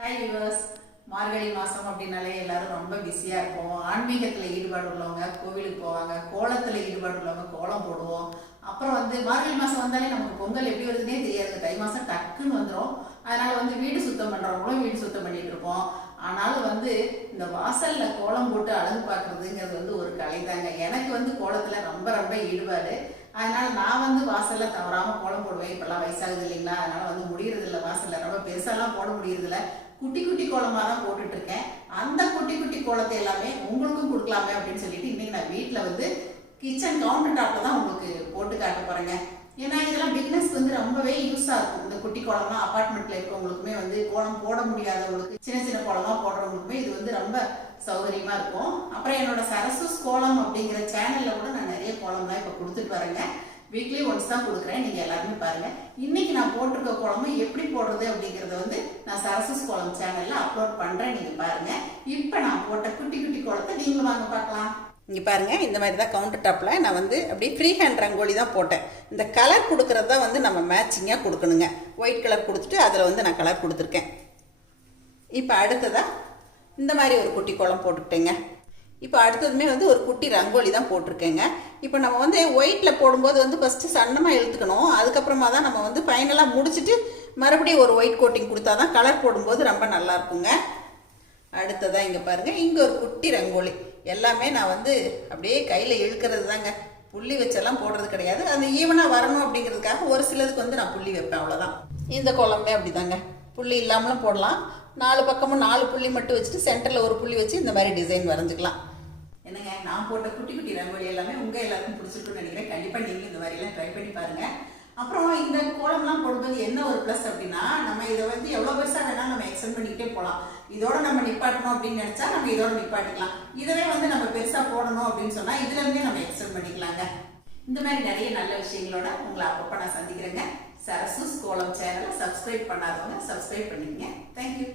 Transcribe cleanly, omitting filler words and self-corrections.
Hi viewers, மார்கழி மாதம் அப்படின்னாலே எல்லாரும் ரொம்ப பிஸியாக இருப்போம். ஆன்மீகத்தில் ஈடுபாடு உள்ளவங்க கோவிலுக்கு போவாங்க, கோலத்தில் ஈடுபாடு உள்ளவங்க கோலம் போடுவோம். அப்புறம் மார்கழி மாதம் வந்தாலே நமக்கு பொங்கல் எப்படி வருதுன்னே தெரியாது. தை மாதம் டக்குன்னு வந்துடும். அதனால் வீடு சுத்தம் பண்ணுறவங்களும் வீடு சுத்தம் பண்ணிட்டு இருப்போம். ஆனாலும் இந்த வாசலில் கோலம் போட்டு அழகு பார்க்குறதுங்கிறது ஒரு கலை தாங்க. எனக்கு கோலத்தில் ரொம்ப ரொம்ப ஈடுபாடு. அதனால் நான் வாசலில் தவறாமல் கோலம் போடுவேன். இப்போல்லாம் வயசாகுது இல்லைங்களா, அதனால் முடியறதில்ல. வாசலில் ரொம்ப பெருசாலாம் போட முடியறதில்ல. குட்டி குட்டி கோலமாக தான் போட்டுட்டு இருக்கேன். அந்த குட்டி குட்டி கோலத்தை எல்லாமே உங்களுக்கும் கொடுக்கலாமே அப்படின்னு சொல்லிட்டு இன்னைக்கு நான் வீட்டில் கிச்சன் கவுண்டர் டாப்ல தான் உங்களுக்கு போட்டு காட்ட போறேங்க. ஏன்னா இதெல்லாம் பிக்னஸ்க்கு ரொம்பவே யூஸாக இருக்கும். இந்த குட்டி கோலம்லாம் அப்பார்ட்மெண்ட்ல இருக்கவங்களுக்குமே கோலம் போட முடியாதவங்களுக்கு, சின்ன சின்ன கோலமா போடுறவங்களுக்குமே இது ரொம்ப சௌகரியமா இருக்கும். அப்புறம் என்னோட சரசூஸ் கோலம் அப்படிங்கிற சேனல்ல கூட நான் நிறைய கோலம்லாம் இப்போ கொடுத்துட்டு வரேங்க. வீக்லி ஒன்ஸ் தான் கொடுக்குறேன். நீங்க எல்லாருமே பாருங்க. இன்னைக்கு நான் போட்டிருக்க கோலமும் எப்படி போடுறது அப்படிங்கறத நான் சரசூஸ் கோலம் சேனல்ல அப்லோட் பண்றேன். நீங்க பாருங்க. இப்போ நான் போட்ட குட்டி குட்டி கோலத்தை நீங்களும் வாங்க பார்க்கலாம். இங்கே பாருங்கள், இந்த மாதிரி தான் கவுண்டர் டாப்பில் நான் அப்படியே ஃப்ரீ ஹேண்ட் ரங்கோலி தான் போட்டேன். இந்த கலர் கொடுக்குறது தான் நம்ம மேட்சிங்காக கொடுக்கணுங்க. ஒயிட் கலர் கொடுத்துட்டு அதில் நான் கலர் கொடுத்துருக்கேன். இப்போ அடுத்ததாக இந்த மாதிரி ஒரு குட்டி கோலம் போட்டுக்கிட்டேங்க. இப்போ அடுத்ததுமே ஒரு குட்டி ரங்கோலி தான் போட்டிருக்கேங்க. இப்போ நம்ம ஒயிட்டில் போடும்போது ஃபஸ்ட்டு சன்னமாக இழுத்துக்கணும். அதுக்கப்புறமா தான் நம்ம ஃபைனலாக முடிச்சுட்டு மறுபடியும் ஒரு ஒயிட் கோட்டிங் கொடுத்தா தான் கலர் போடும்போது ரொம்ப நல்லா இருக்குங்க. அடுத்ததாக இங்கே பாருங்கள், இங்கே ஒரு குட்டி ரங்கோலி. எல்லாமே நான் அப்படியே கையில் இழுக்கிறது தாங்க. புள்ளி வச்செல்லாம் போடுறது கிடையாது. அந்த ஈவனாக வரணும் அப்படிங்கிறதுக்காக ஒரு சிலதுக்கு நான் புள்ளி வைப்பேன், அவ்வளோதான். இந்த கோலமே அப்படி தாங்க, புள்ளி இல்லாமலும் போடலாம். 4 பக்கமும் 4 புள்ளி மட்டும் வச்சுட்டு சென்டரில் ஒரு புள்ளி வச்சு இந்த மாதிரி டிசைன் வரைஞ்சிக்கலாம். என்னங்க, நான் போட்ட குட்டி குட்டி ரங்கோலி எல்லாமே உங்கள் எல்லாருக்கும் பிடிச்சிருக்குன்னு நினைக்கிறேன். கண்டிப்பாக நீங்களும் இந்த மாதிரிலாம் ட்ரை பண்ணி பாருங்கள். அப்புறம் இந்த கோலம்லாம் போடும்போது என்ன ஒரு ப்ளஸ் அப்படின்னா, நம்ம இதை எவ்வளோ பெருசாக வேணாலும் நம்ம எக்ஸ்டெண்ட் பண்ணிக்கிட்டே போகலாம். இதோட நம்ம நிப்பாட்டணும் அப்படின்னு நினச்சா நம்ம இதோட நிப்பாட்டிக்கலாம். இதவே நம்ம பெருசாக போடணும் அப்படின்னு சொன்னால் இதுலேருந்தே நம்ம எக்ஸ்டெண்ட் பண்ணிக்கலாங்க. இந்த மாதிரி நிறைய நல்ல விஷயங்களோட உங்களை அப்பப்போ நான் சந்திக்கிறேங்க. சரசூஸ் கோலம் சேனலை சப்ஸ்கிரைப் பண்ணாதவங்க சப்ஸ்கிரைப் பண்ணிக்கங்க. தேங்க்யூ.